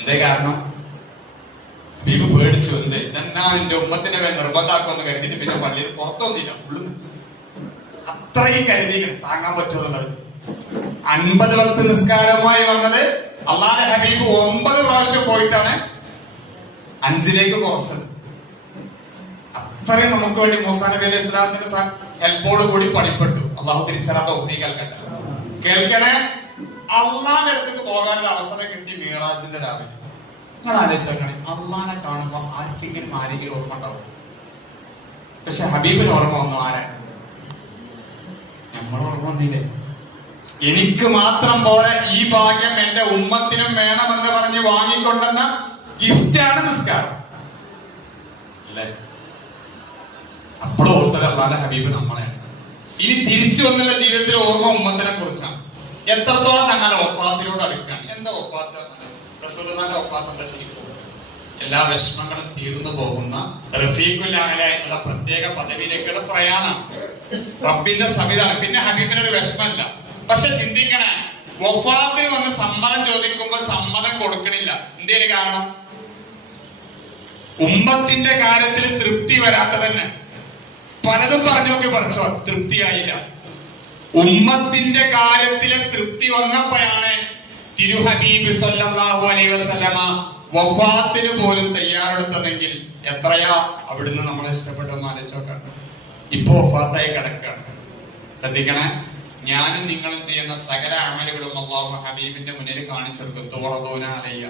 എന്തേ കാരണം? ഹബീബ് പേടിച്ചു. എന്ത് എന്നാ എന്റെ ഉമ്മത്തിനെ നിർബന്ധാക്കുമെന്ന് കരുതിട്ട് പിന്നെ പള്ളിയിൽ പുറത്തൊന്നില്ല. ഉള്ളിൽ അത്രയും കരുതി താങ്ങാൻ പറ്റുമെന്നുള്ളത്. 50 വക്ത് നിസ്കാരമായി വന്നത് അള്ളാഹുവിന്റെ ഹബീബ് 9 പ്രാവശ്യം പോയിട്ടാണ് 5ലേക്ക് കുറച്ചത്. അത്രയും നമുക്ക് വേണ്ടി മൂസാ നബി അലൈഹി സ്വലാത്തിന്റെ ഹെൽപ്പോട് കൂടി പണിപ്പെട്ടു. അള്ളാഹു തിരിച്ചറിയാത്ത ഒപ്പിക്കൽക്കട്ടെ. കേൾക്കണേ, അള്ളാന്റെ അടുത്തേക്ക് പോകാനൊരു അവസരം കിട്ടി മിറാജിന്റെ രാവിലെ. നിങ്ങൾ ആലോചിച്ചോക്കണേ, അള്ളാനെ കാണുമ്പോ ആർക്കെങ്കിലും ഓർമ്മ ഉണ്ടാവും. പക്ഷെ ഹബീബിന് ഓർമ്മ വന്നു. ആരാ? നമ്മൾ ഓർമ്മ വന്നില്ലേ? എനിക്ക് മാത്രം പോരെ, ഈ ഭാഗ്യം എന്റെ ഉമ്മത്തിനും വേണമെന്ന് പറഞ്ഞ് വാങ്ങിക്കൊണ്ടെന്ന ഗിഫ്റ്റാണ് നിസ്കാരം അല്ലേ? അപ്പോഴും ഓർത്തത് അള്ളാന്റെ ഹബീബ് നമ്മളെയാണ്. ഇനി തിരിച്ചു വന്നുള്ള ജീവിതത്തിൽ ഓർമ്മ ഉമ്മത്തിനെ കുറിച്ചാണ്. എത്രത്തോളം തങ്ങളുടെ വഫാത്തിലൂടെ അടുക്കാണ്. എന്താ വഫാത്ത്? റസൂലുള്ളാഹിന്റെ വഫാത്ത് എന്താ ശരിക്കും? എല്ലാ വിഷമങ്ങളും തീർന്നു പോകുന്ന റഫീഖുൽ അഅല എന്നുള്ള പ്രത്യേക പദവിയിലേക്കുള്ള പ്രയാണം. റബ്ബിന്റെ സവിധാനം. പിന്നെ ഹബീബിന് ഒരു വിഷമമില്ല. പക്ഷെ ചിന്തിക്കണേ, വഫാത്തിന് വന്ന് സമ്മതം ചോദിക്കുമ്പോ സമ്മതം കൊടുക്കണില്ല. എന്തേലും കാരണം? ഉമ്മത്തിന്റെ കാര്യത്തിൽ തൃപ്തി വരാത്ത തന്നെ. പലതും പറഞ്ഞു നോക്കി പഠിച്ചോ, തൃപ്തിയായില്ല. ഉമ്മത്തിന്റെ കാര്യത്തിലെ തൃപ്തി വന്നപ്പോഴാണ് തിരുഹബീബ് സല്ലല്ലാഹു അലൈഹി വസല്ലമ വഫാത്തിന് പോലും തയ്യാറെടുത്തതെങ്കിൽ എത്രയാ അവിടുന്ന് നമ്മളെ ഇഷ്ടപ്പെട്ടെന്ന് ആലോചിച്ചോക്കാണ്. ഇപ്പൊ വഫാത്തായി കിടക്കാണ്. ശ്രദ്ധിക്കണേ, ഞാനും നിങ്ങളും ചെയ്യുന്ന സകല അമലുകളും അല്ലാഹു ഹബീബിന്റെ മുന്നിൽ കാണിച്ചെടുക്കും. തുറദൂന അലയ്യ.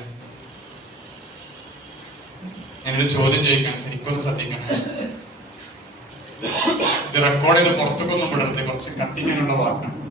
ഞാനൊരു ചോദ്യം ചോദിക്കാൻ, ശരിക്കൊന്ന് ശ്രദ്ധിക്കണേ. ഇത് റെക്കോർഡ് ചെയ്ത് പുറത്തേക്കൊന്നും വിടരുത്. കുറച്ച് കട്ടിങ്ങിനുള്ള വാക്കാണ്.